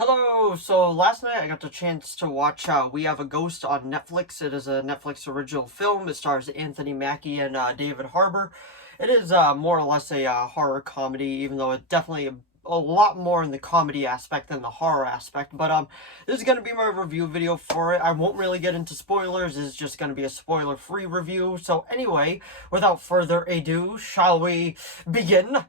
Hello! So last night I got the chance to watch We Have a Ghost on Netflix. It is a Netflix original film. It stars Anthony Mackie and David Harbour. It is more or less a horror comedy, even though it's definitely a lot more in the comedy aspect than the horror aspect. But this is going to be my review video for it. I won't really get into spoilers. It's just going to be a spoiler-free review. So anyway, without further ado, shall we begin?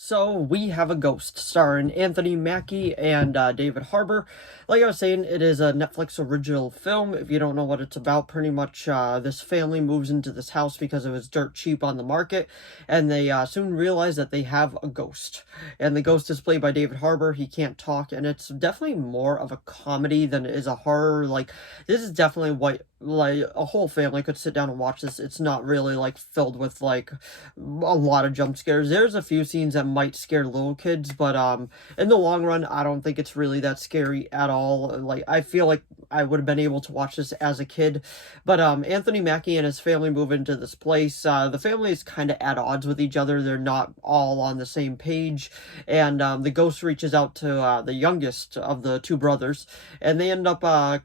So, We Have a Ghost, starring Anthony Mackie and David Harbour. Like I was saying, it is a Netflix original film. If you don't know what it's about, pretty much this family moves into this house because it was dirt cheap on the market, and they soon realize that they have a ghost. And the ghost is played by David Harbour. He can't talk, and it's definitely more of a comedy than it is a horror. Like, this is definitely what, like, a whole family could sit down and watch this. It's not really, like, filled with, like, a lot of jump scares. There's a few scenes that might scare little kids, but in the long run, I don't think it's really that scary at all. Like, I feel like I would have been able to watch this as a kid. But Anthony Mackie and his family move into this place. The family is kind of at odds with each other. They're not all on the same page, and the ghost reaches out to the youngest of the two brothers, and they end up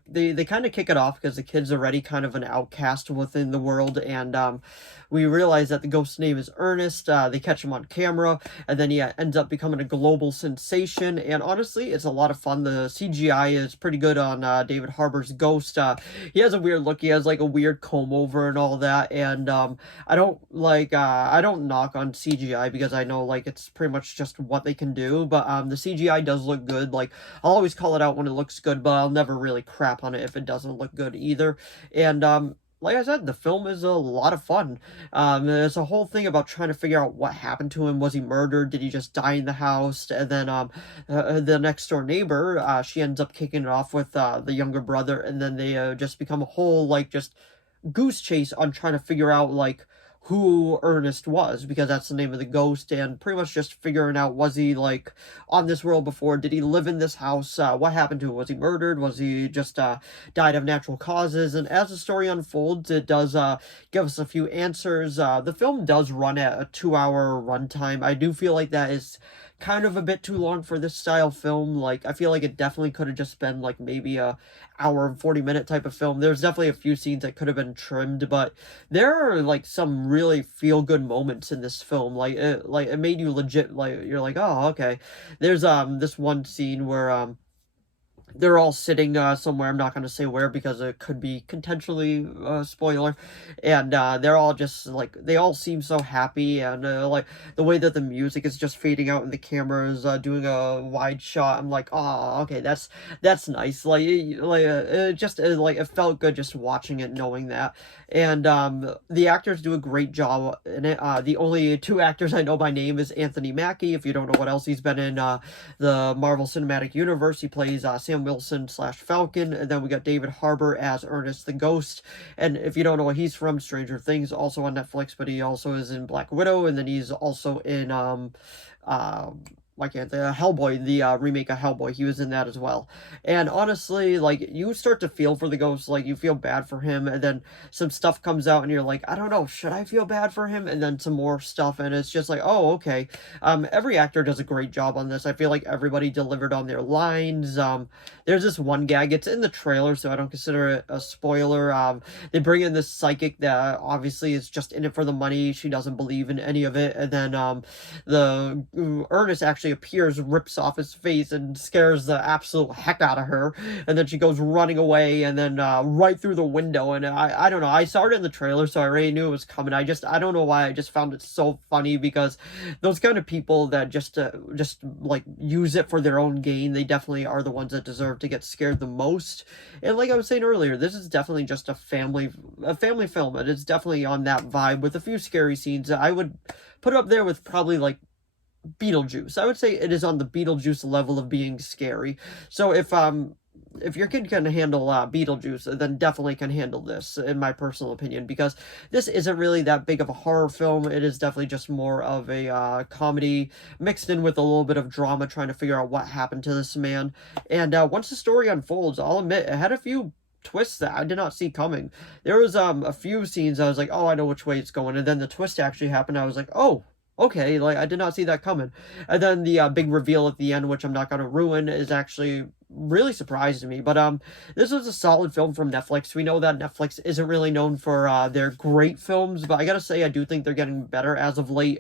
they kind of kick it off because the kid's already kind of an outcast within the world, and we realize that the ghost's name is Ernest. They catch him on camera, and then he ends up becoming a global sensation. And honestly, it's a lot of fun. The CGI is pretty good on David Harbour's ghost. He has a weird look. He has like a weird comb over and all that. And I don't knock on CGI because I know like it's pretty much just what they can do. But the CGI does look good. Like, I'll always call it out when it looks good, but I'll never really crap on it if it doesn't look good either. And like I said, the film is a lot of fun. There's a whole thing about trying to figure out what happened to him. Was he murdered? Did he just die in the house? And then the next door neighbor, she ends up kicking it off with the younger brother, and then they just become a whole like just goose chase on trying to figure out like who Ernest was, because that's the name of the ghost, and pretty much just figuring out, was he like on this world before? Did he live in this house? What happened to him? Was he murdered? Was he just died of natural causes? And as the story unfolds, it does give us a few answers. The film does run at a 2-hour runtime. I do feel like that is kind of a bit too long for this style film. Like, I feel like it definitely could have just been like maybe a hour and 40-minute type of film. There's definitely a few scenes that could have been trimmed, but there are like some really feel good moments in this film. Like it made you legit, like, you're like, oh, okay. There's this one scene where they're all sitting somewhere. I'm not going to say where because it could be potentially a spoiler. And they're all just like, they all seem so happy. And like the way that the music is just fading out and the camera is doing a wide shot. I'm like, oh, okay, that's nice. It just like it felt good just watching it, knowing that. And the actors do a great job in it. The only two actors I know by name is Anthony Mackie. If you don't know what else he's been in, the Marvel Cinematic Universe, he plays Sam Wilson slash Falcon, and then we got David Harbour as Ernest the Ghost. And if you don't know what he's from, Stranger Things, also on Netflix, but he also is in Black Widow, and then he's also in why can't the Hellboy, the remake of Hellboy, he was in that as well. And honestly, like, you start to feel for the ghost, like, you feel bad for him, and then some stuff comes out and you're like, I don't know, should I feel bad for him? And then some more stuff, and it's just like, oh, okay. Every actor does a great job on this. I feel like everybody delivered on their lines. There's this one gag, it's in the trailer, so I don't consider it a spoiler. They bring in this psychic that obviously is just in it for the money. She doesn't believe in any of it, and then the Ernest actually appears, rips off his face, and scares the absolute heck out of her. And then she goes running away, and then right through the window. And I don't know. I saw it in the trailer, so I already knew it was coming. I don't know why. I just found it so funny because those kind of people that just like use it for their own gain, they definitely are the ones that deserve to get scared the most. And like I was saying earlier, this is definitely just a family film, and it's definitely on that vibe with a few scary scenes. I would put it up there with probably like Beetlejuice. I would say it is on the Beetlejuice level of being scary. So if your kid can handle Beetlejuice, then definitely can handle this, in my personal opinion, because this isn't really that big of a horror film. It is definitely just more of a comedy mixed in with a little bit of drama, trying to figure out what happened to this man. And once the story unfolds, I'll admit it had a few twists that I did not see coming. There was a few scenes I was like, oh, I know which way it's going, and then the twist actually happened. I was like, oh, okay, like, I did not see that coming. And then the, big reveal at the end, which I'm not gonna ruin, is actually really surprised me. But, this was a solid film from Netflix. We know that Netflix isn't really known for, their great films, but I gotta say, I do think they're getting better as of late.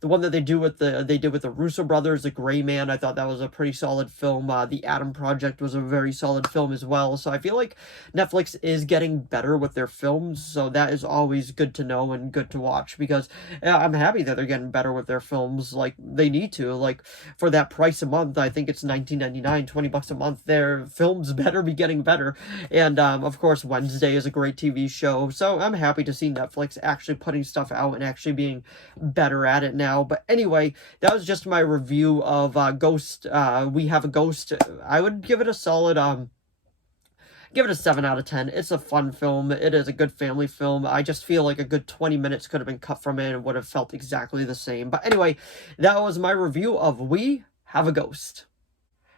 The one that they did with the Russo brothers, The Gray Man, I thought that was a pretty solid film. The Adam Project was a very solid film as well. So I feel like Netflix is getting better with their films, so that is always good to know and good to watch, because I'm happy that they're getting better with their films. Like, they need to. Like, for that price a month, I think it's 19.99, 20 bucks a month, their films better be getting better. And of course, Wednesday is a great TV show, so I'm happy to see Netflix actually putting stuff out and actually being better at it now. But anyway, that was just my review of Ghost. We Have a Ghost. I would give it a solid give it a 7 out of 10. It's a fun film. It is a good family film. I just feel like a good 20 minutes could have been cut from it and would have felt exactly the same. But anyway, that was my review of We Have a Ghost.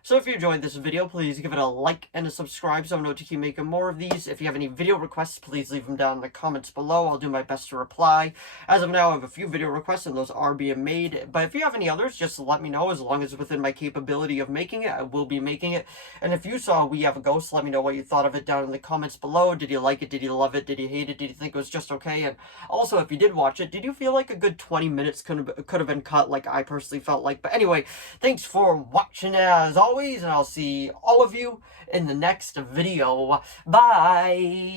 So if you enjoyed this video, please give it a like and a subscribe so I know to keep making more of these. If you have any video requests, please leave them down in the comments below. I'll do my best to reply. As of now, I have a few video requests and those are being made. But if you have any others, just let me know. As long as it's within my capability of making it, I will be making it. And if you saw We Have a Ghost, let me know what you thought of it down in the comments below. Did you like it? Did you love it? Did you hate it? Did you think it was just okay? And also, if you did watch it, did you feel like a good 20 minutes could have been cut like I personally felt like? But anyway, thanks for watching as always, and I'll see all of you in the next video. Bye!